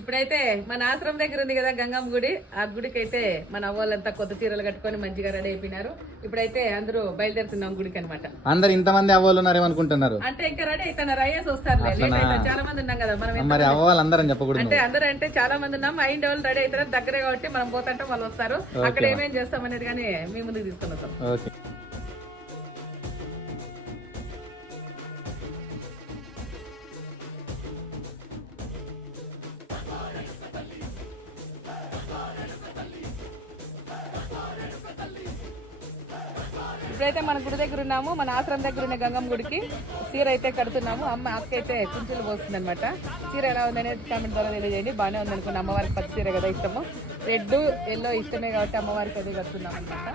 ఇప్పుడైతే మన ఆశ్రమం దగ్గర ఉంది కదా గంగమ్మ గుడి, ఆ గుడికి అయితే మన అవ్వాళ్ళంతా కొత్త చీరలు కట్టుకొని మంచిగా రెడీ అయిపోయినారు. ఇప్పుడైతే అందరూ బయలుదేరుతున్నాం గుడికి అనమాట. అందరు ఇంతమంది అవ్వాళ్ళు ఉన్నారేమనుకుంటున్నారు. అంటే ఇంకా రెడీ అవుతున్నారు, అయ్యేసి వస్తారు. చాలా మంది ఉన్నాం కదా మనం. మరి అవ్వాలి అందరం చెప్పకూడదు అంటే అందరూ అంటే చాలా మంది ఉన్నాం. అయిన వాళ్ళు రెడీ అవుతారు దగ్గరే కాబట్టి మనం పోతుంటే వాళ్ళు వస్తారు. అక్కడ ఏమేం చేస్తాం అనేది కానీ మీ ముందుకు తీసుకుని వస్తాం. ఓకే. ఇప్పుడైతే మన గుడి దగ్గర ఉన్నాము. మన ఆశ్రమం దగ్గర ఉన్న గంగమ్మ గుడికి చీర అయితే కడుతున్నాము. అక్క అయితే కుంచులు పోస్తుంది అనమాట. చీర ఎలా ఉందనేది కామెంట్ ద్వారా తెలియజేయండి. బాగానే ఉంది అనుకున్న, అమ్మవారికి పచ్చి చీర కదా ఇష్టము, రెడ్ ఎల్లో ఇష్టమే కాబట్టి అమ్మవారికి అదే కడుతున్నాం అనమాట.